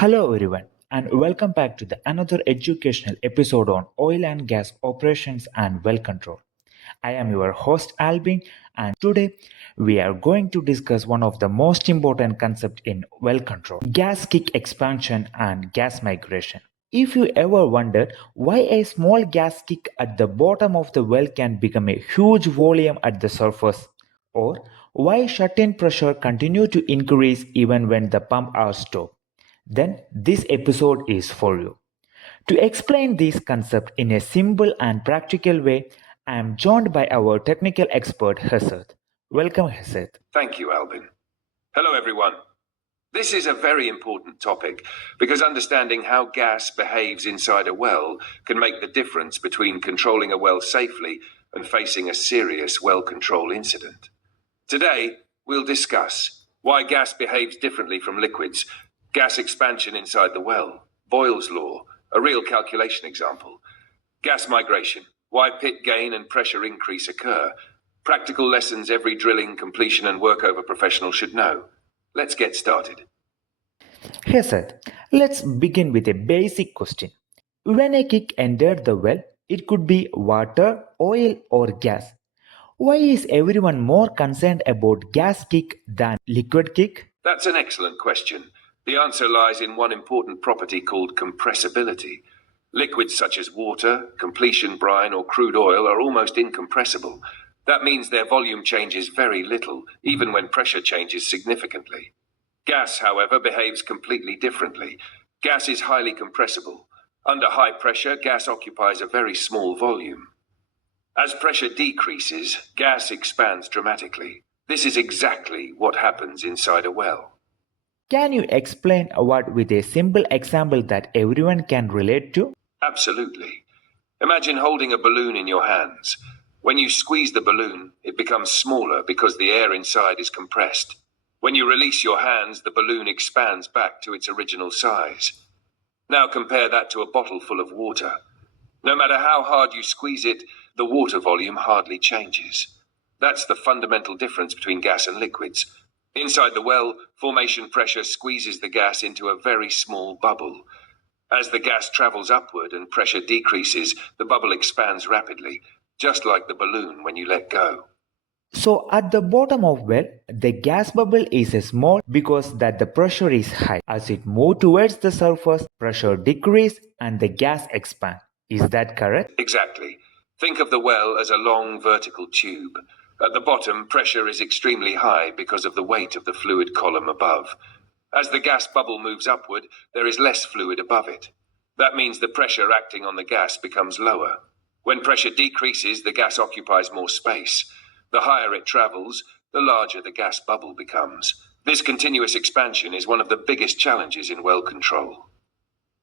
Hello everyone and welcome back to the another educational episode on oil and gas operations and well control. I am your host Albin and today we are going to discuss one of the most important concepts in well control, gas kick expansion and gas migration. If you ever wondered why a small gas kick at the bottom of the well can become a huge volume at the surface, or why shut-in pressure continue to increase even when the pump are stopped, then this episode is for you. To explain this concept in a simple and practical way, I am joined by our technical expert Hezed. Welcome, Hezed. Thank you, Albin. Hello, everyone. This is a very important topic because understanding how gas behaves inside a well can make the difference between controlling a well safely and facing a serious well control incident. Today, we'll discuss why gas behaves differently from liquids, gas expansion inside the well, Boyle's law, a real calculation example, gas migration, why pit gain and pressure increase occur, practical lessons every drilling, completion and workover professional should know. Let's get started. Hezed, let's begin with a basic question. When a kick entered the well, it could be water, oil or gas. Why is everyone more concerned about gas kick than liquid kick? That's an excellent question. The answer lies in one important property called compressibility. Liquids such as water, completion brine or crude oil are almost incompressible. That means their volume changes very little, even when pressure changes significantly. Gas, however, behaves completely differently. Gas is highly compressible. Under high pressure, gas occupies a very small volume. As pressure decreases, gas expands dramatically. This is exactly what happens inside a well. Can you explain what with a simple example that everyone can relate to? Absolutely. Imagine holding a balloon in your hands. When you squeeze the balloon, it becomes smaller because the air inside is compressed. When you release your hands, the balloon expands back to its original size. Now compare that to a bottle full of water. No matter how hard you squeeze it, the water volume hardly changes. That's the fundamental difference between gas and liquids. Inside the well, formation pressure squeezes the gas into a very small bubble. As the gas travels upward and pressure decreases, the bubble expands rapidly, just like the balloon when you let go. So at the bottom of well, the gas bubble is small because that the pressure is high. As it moves towards the surface, pressure decreases and the gas expands. Is that correct? Exactly. Think of the well as a long vertical tube. At the bottom, pressure is extremely high because of the weight of the fluid column above. As the gas bubble moves upward, there is less fluid above it. That means the pressure acting on the gas becomes lower. When pressure decreases, the gas occupies more space. The higher it travels, the larger the gas bubble becomes. This continuous expansion is one of the biggest challenges in well control.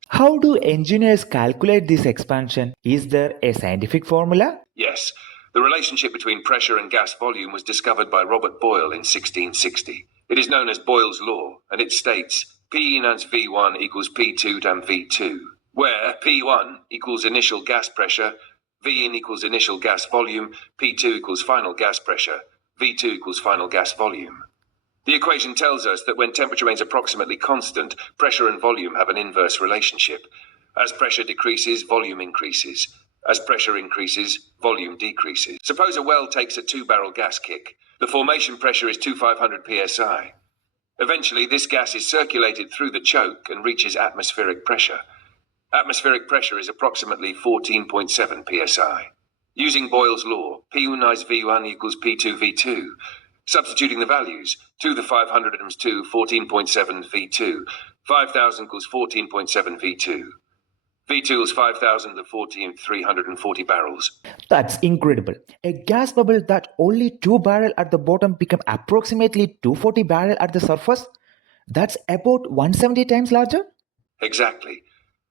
How do engineers calculate this expansion? Is there a scientific formula? Yes. The relationship between pressure and gas volume was discovered by Robert Boyle in 1660. It is known as Boyle's law, and it states P equals V1 equals P2 times V2, where P1 equals initial gas pressure, V in equals initial gas volume, P2 equals final gas pressure, V2 equals final gas volume. The equation tells us that when temperature remains approximately constant, pressure and volume have an inverse relationship. As pressure decreases, volume increases. As pressure increases, volume decreases. Suppose a well takes a 2-barrel gas kick. The formation pressure is 2500 psi. Eventually, this gas is circulated through the choke and reaches atmospheric pressure. Atmospheric pressure is approximately 14.7 psi. Using Boyle's law, P1 equals P2 V2. Substituting the values, 2 to the 500 times 2, 14.7 V2. 5,000 equals 14.7 V2. V2 is 5,000 to 340 barrels. That's incredible. A gas bubble that only 2 barrels at the bottom become approximately 240 barrels at the surface? That's about 170 times larger? Exactly.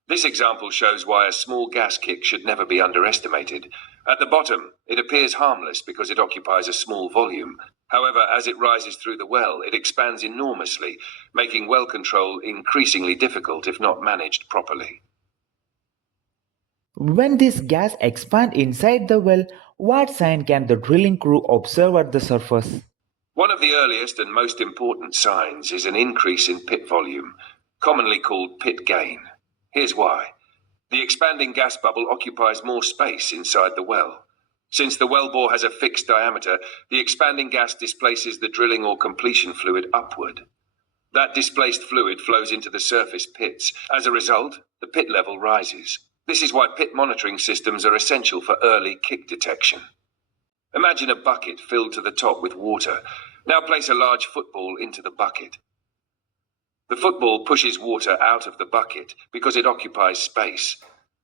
This example shows why a small gas kick should never be underestimated. At the bottom, it appears harmless because it occupies a small volume. However, as it rises through the well, it expands enormously, making well control increasingly difficult if not managed properly. When this gas expands inside the well, what sign can the drilling crew observe at the surface? One of the earliest and most important signs is an increase in pit volume. commonly called pit gain. Here's why. The expanding gas bubble occupies more space inside the well. Since the well bore has a fixed diameter, the expanding gas displaces the drilling or completion fluid upward. That displaced fluid flows into the surface pits. As a result, the pit level rises. This is why pit monitoring systems are essential for early kick detection. Imagine a bucket filled to the top with water. Now place a large football into the bucket. The football pushes water out of the bucket because it occupies space.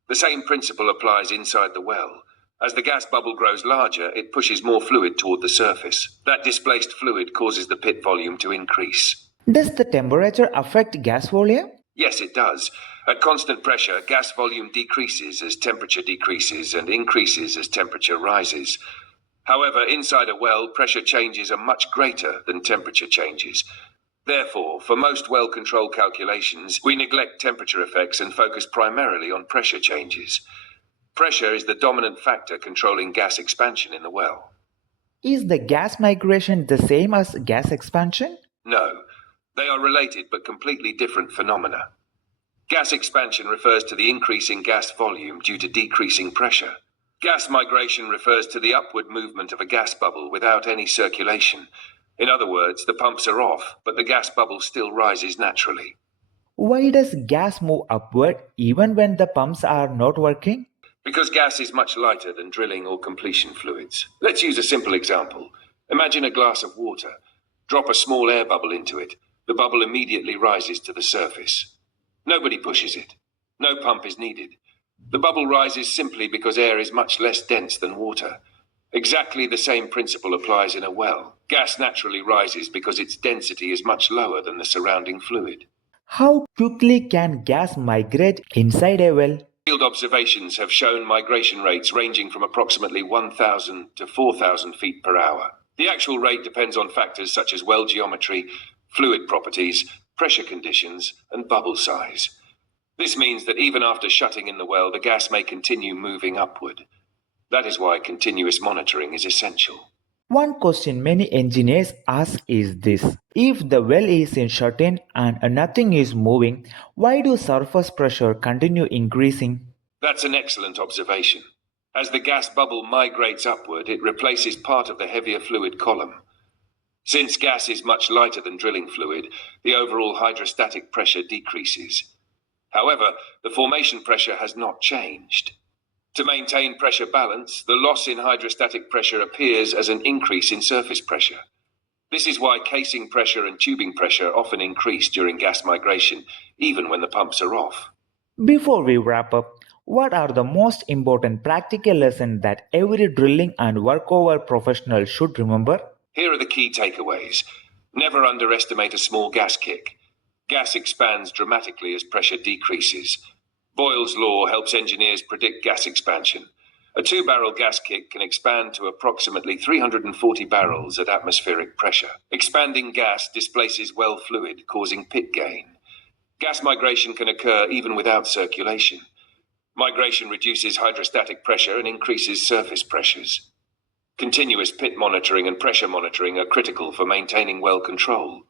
The same principle applies inside the well. As the gas bubble grows larger, it pushes more fluid toward the surface. That displaced fluid causes the pit volume to increase. Does the temperature affect gas volume? Yes, it does. At constant pressure, gas volume decreases as temperature decreases and increases as temperature rises. However, inside a well, pressure changes are much greater than temperature changes. Therefore, for most well control calculations, we neglect temperature effects and focus primarily on pressure changes. Pressure is the dominant factor controlling gas expansion in the well. Is the gas migration the same as gas expansion? No, they are related but completely different phenomena. Gas expansion refers to the increase in gas volume due to decreasing pressure. Gas migration refers to the upward movement of a gas bubble without any circulation. In other words, the pumps are off, but the gas bubble still rises naturally. Why does gas move upward even when the pumps are not working? Because gas is much lighter than drilling or completion fluids. Let's use a simple example. Imagine a glass of water. Drop a small air bubble into it. The bubble immediately rises to the surface. Nobody pushes it. No pump is needed. The bubble rises simply because air is much less dense than water. Exactly the same principle applies in a well. Gas naturally rises because its density is much lower than the surrounding fluid. How quickly can gas migrate inside a well? Field observations have shown migration rates ranging from approximately 1,000 to 4,000 feet per hour. The actual rate depends on factors such as well geometry, fluid properties, pressure conditions, and bubble size. This means that even after shutting in the well, the gas may continue moving upward. That is why continuous monitoring is essential. One question many engineers ask is this: if the well is shut in and nothing is moving, why do surface pressure continue increasing? That's an excellent observation. As the gas bubble migrates upward, it replaces part of the heavier fluid column. Since gas is much lighter than drilling fluid, the overall hydrostatic pressure decreases. However, the formation pressure has not changed. To maintain pressure balance, the loss in hydrostatic pressure appears as an increase in surface pressure. This is why casing pressure and tubing pressure often increase during gas migration, even when the pumps are off. Before we wrap up, what are the most important practical lessons that every drilling and workover professional should remember? Here are the key takeaways. Never underestimate a small gas kick. Gas expands dramatically as pressure decreases. Boyle's law helps engineers predict gas expansion. A 2-barrel gas kick can expand to approximately 340 barrels at atmospheric pressure. Expanding gas displaces well fluid, causing pit gain. Gas migration can occur even without circulation. Migration reduces hydrostatic pressure and increases surface pressures. Continuous pit monitoring and pressure monitoring are critical for maintaining well control.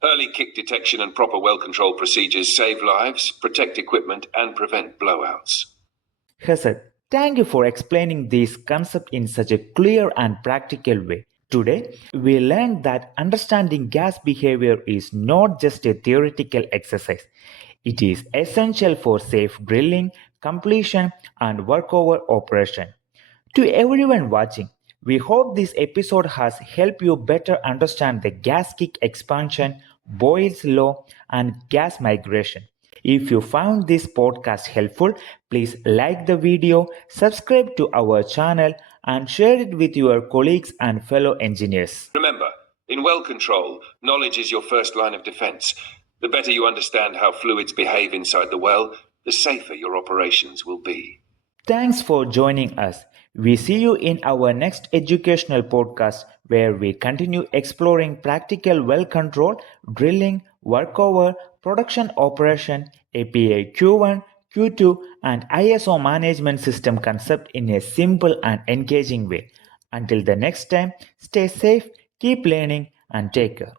Early kick detection and proper well control procedures save lives, protect equipment, and prevent blowouts. Hezed, thank you for explaining this concept in such a clear and practical way. Today, we learned that understanding gas behavior is not just a theoretical exercise. It is essential for safe drilling, completion, and workover operation. To everyone watching, we hope this episode has helped you better understand the gas kick expansion, Boyle's law, and gas migration. If you found this podcast helpful, please like the video, subscribe to our channel, and share it with your colleagues and fellow engineers. Remember, in well control, knowledge is your first line of defense. The better you understand how fluids behave inside the well, the safer your operations will be. Thanks for joining us. We see you in our next educational podcast where we continue exploring practical well control, drilling, workover, production operation, API Q1, Q2, and ISO management system concept in a simple and engaging way. Until the next time, stay safe, keep learning, and take care.